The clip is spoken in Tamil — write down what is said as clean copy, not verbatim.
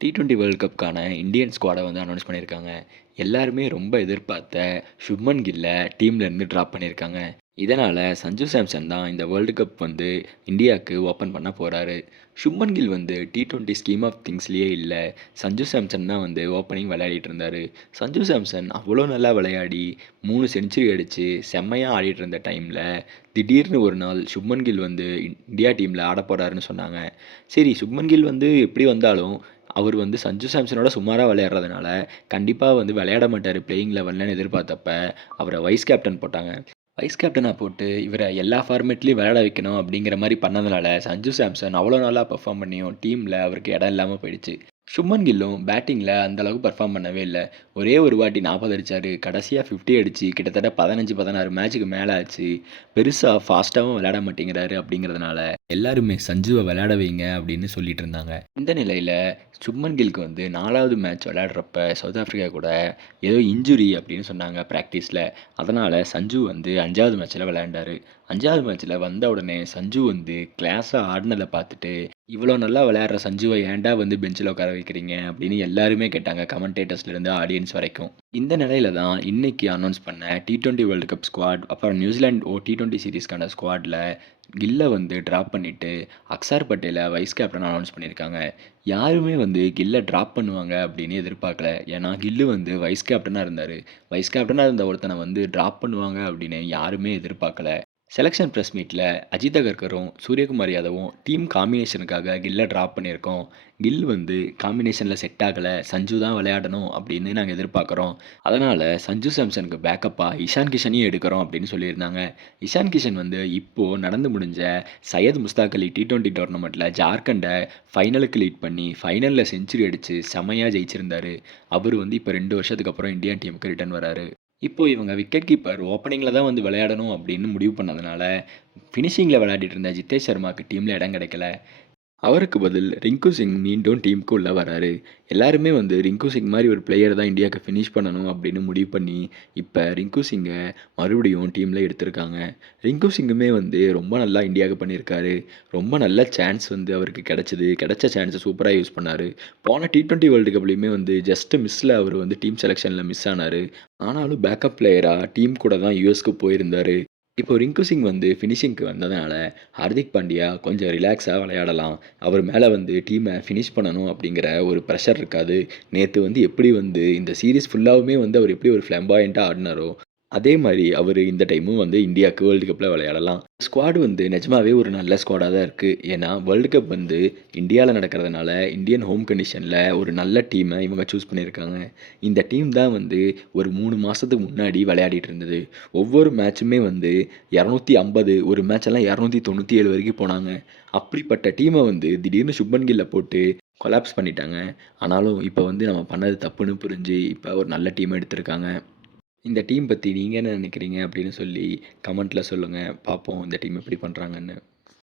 T20 வேர்ல்ட் கப்க்கான இந்தியன் ஸ்குவாட வந்து அனௌன்ஸ் பண்ணியிருக்காங்க. எல்லாருமே ரொம்ப எதிர்பார்த்த சுப்மன் கில்ல டீம்லேருந்து ட்ராப் பண்ணியிருக்காங்க. இதனால சஞ்சு சாம்சன் தான் இந்த வேர்ல்டு கப் வந்து இந்தியாவுக்கு ஓப்பன் பண்ண போறாரு. சுப்மன் கில் வந்து T20 ஸ்கீம் ஆஃப் திங்ஸ்லயே இல்ல. சஞ்சு சாம்சன் தான் வந்து ஓப்பனிங் விளையாடிட்டு இருந்தாரு. சஞ்சு சாம்சன் அவ்வளோ நல்லா விளையாடி 3 செஞ்சுரி அடிச்சு செம்மையா ஆடிட்டு இருந்த டைம்ல, திடீர்னு ஒரு நாள் சுப்மன் கில் வந்து இந்தியா டீம்ல ஆடப் போறாருன்னு சொன்னாங்க. சரி, சுப்மன் கில் வந்து எப்படி வந்தாலும் அவர் வந்து சஞ்சு சாம்சனோட சுமாரா விளையாடுறதுனால, கண்டிப்பா வந்து விளையாட மாட்டாரு பிளேயிங் 11ன்னு எதிர்பார்த்தப்ப, அவர வைஸ் கேப்டன் போட்டாங்க. வைஸ் கேப்டனா போட்டு இவர எல்லா ஃபார்மேட்லயும் விளையாட வைக்கணும் அப்படிங்கிற மாரி பண்ணதுனால, சஞ்சு சாம்சன் அவ்வளோ நல்லா பெர்ஃபார்ம் பண்ணியும் டீம்ல அவருக்கு இடம் இல்லாம போயிடுச்சு. சுப்மன் கில்லும் பேட்டிங்கில அந்த அளவுக்கு பெர்ஃபார்ம் பண்ணவே இல்ல. ஒரே ஒரு வாட்டி 40 அடிச்சாரு. கடைசியா 50 அடிச்சு கிட்டத்தட்ட 15, 16 மேட்சுக்கு மேல ஆச்சு. பெருசா ஃபாஸ்ட்டாவும் விளையாட மாட்டேங்கிறாரு அப்படிங்கிறதுனால, எல்லாருமே சஞ்சுவ விளையாட வைங்க அப்படின்னு சொல்லிட்டு இருந்தாங்க. இந்த நிலையில சுப்மன் கில்க்கு வந்து 4வது மேட்ச் விளையாடுறப்ப சவுத் ஆஃப்ரிக்கா கூட ஏதோ இன்ஜுரி அப்படின்னு சொன்னாங்க பிராக்டிஸ்ல. அதனால சஞ்சு வந்து 5வது மேட்ச்ல விளையாண்டாரு. 5வது மேட்ச்ல வந்த உடனே சஞ்சு வந்து கிளாஸா ஆடுனத பார்த்துட்டு, "இவ்வளோ நல்லா விளையாடுற சஞ்சுவ ஏன்டா வந்து பெஞ்சில உட்கார வைக்கிறீங்க?" அப்படின்னு எல்லாருமே கேட்டாங்க. கமெண்டேட்டர்ஸ்லேருந்து ஆடியன்ஸ் வரைக்கும். இந்த நிலையில தான் இன்னைக்கு அனௌன்ஸ் பண்ண T20 வேர்ல்டு கப் ஸ்குவாட், அப்புறம் நியூசிலாந்து T20 சீரிஸ்க்கான ஸ்குவாட்ல கில்ல வந்து டிராப் பண்ணிட்டு, அக்ஸார் பட்டேல வைஸ் கேப்டனா அனௌன்ஸ் பண்ணியிருக்காங்க. யாருமே வந்து கில்ல டிராப் பண்ணுவாங்க அப்படின்னு எதிர்பார்க்கல. ஏன்னா கில்லு வந்து வைஸ் கேப்டனா இருந்தாரு. வைஸ் கேப்டனா இருந்த ஒருத்தன வந்து டிராப் பண்ணுவாங்க அப்படின்னு யாருமே எதிர்பார்க்கல. செலக்ஷன் பிரஸ் மீட்ல அஜித் அகர்கரும், சூரியகுமார் யாதவும் டீம் காம்பினேஷனுக்காக கில்ல டிராப் பண்ணியிருக்கோம். கில் வந்து காம்பினேஷன்ல செட் ஆகல. சஞ்சு தான் விளையாடணும் அப்படின்னு நாங்க எதிர்பார்க்குறோம். அதனால சஞ்சு சாம்சனுக்கு பேக்கப்பா இஷான் கிஷனையும் எடுக்கிறோம் அப்படின்னு சொல்லியிருந்தாங்க. இஷான் கிஷன் வந்து இப்போ நடந்து முடிஞ்ச சையத் முஸ்தாக் அலி T20 டோர்னமெண்ட்ல ஜார்க்கண்ட ஃபைனலுக்கு லீட் பண்ணி, ஃபைனல்ல செஞ்சுரி அடிச்சு செம்மையா ஜெயிச்சிருந்தாரு. அவரு வந்து இப்போ 2 வருஷத்துக்கு அப்புறம் இந்தியன் டீமுக்கு ரிட்டர்ன் வராரு. இப்போ இவங்க விக்கெட் கீப்பர் ஓப்பனிங்ல தான் வந்து விளையாடணும் அப்படின்னு முடிவு பண்ணதுனால, ஃபினிஷிங்ல விளையாடிட்டு இருந்த ஜிதேஷ் சர்மாக்கு டீம்ல இடம் கிடைக்கல. அவருக்கு பதில் ரிங்கு சிங் மீண்டும் டீமுக்கு உள்ள வராரு. எல்லாருமே வந்து ரிங்கு சிங் மாரி ஒரு பிளேயர் தான் இந்தியாவுக்கு ஃபினிஷ் பண்ணணும் அப்படின்னு முடிவு பண்ணி, இப்ப ரிங்கு சிங்க மறுபடியும் டீம்ல எடுத்திருக்காங்க. ரிங்கு சிங்குமே வந்து ரொம்ப நல்லா இந்தியாவுக்கு பண்ணியிருக்காரு. ரொம்ப நல்ல சான்ஸ் வந்து அவருக்கு கிடைச்சது. கிடைச்ச சான்ஸ சூப்பரா யூஸ் பண்ணாரு. போன T20 வேர்ல்டு கப்லயுமே வந்து ஜஸ்ட் மிஸ்ல அவரு வந்து டீம் செலக்ஷன்ல மிஸ் ஆனாரு. ஆனாலும் பேக்கப் பிளேயரா டீம் கூட தான் யுஎஸ்க்கு போயிருந்தாரு. இப்போ ரிங்கு சிங் வந்து ஃபினிஷிங்க்கு வந்ததுனால, ஹார்திக் பாண்டியா கொஞ்சம் ரிலாக்ஸா விளையாடலாம். அவர் மேல வந்து டீம ஃபினிஷ் பண்ணணும் அப்படிங்கிற ஒரு பிரஷர் இருக்காது. நேத்து வந்து எப்படி வந்து இந்த சீரிஸ் ஃபுல்லாவுமே வந்து அவர் எப்படி ஒரு ஃப்ளம்பாயன்ட்டா ஆடுனாரோ, அதே மாரி அவரு இந்த டைமும் வந்து இந்தியாவுக்கு வேர்ல்டு கப்ல விளையாடலாம். ஸ்குவாட் வந்து நிஜமாவே ஒரு நல்ல ஸ்குவாடா தான் இருக்கு. ஏன்னா வேர்ல்டு கப் வந்து இந்தியால நடக்கிறதுனால, இந்தியன் ஹோம் கண்டிஷன்ல ஒரு நல்ல டீம இவங்க சூஸ் பண்ணியிருக்காங்க. இந்த டீம் தான் வந்து ஒரு 3 மாசத்துக்கு முன்னாடி விளையாடிட்டு இருந்தது. ஒவ்வொரு மேட்சுமே வந்து 250, ஒரு மேட்செல்லாம் 297 வரைக்கும் போனாங்க. அப்படிப்பட்ட டீம வந்து திடீர்னு சுப்மன் கில்ல போட்டு கொலாப்ஸ் பண்ணிட்டாங்க. ஆனாலும் இப்ப வந்து நம்ம பண்ணது தப்புன்னு புரிஞ்சு, இப்ப ஒரு நல்ல டீம் எடுத்திருக்காங்க. இந்த டீம் பத்தி நீங்க என்ன நினைக்கிறீங்க? அப்படின்னு சொல்லி கமெண்ட்ல சொல்லுங்க. பார்ப்போம் இந்த டீம் எப்படி பண்றாங்கன்னு.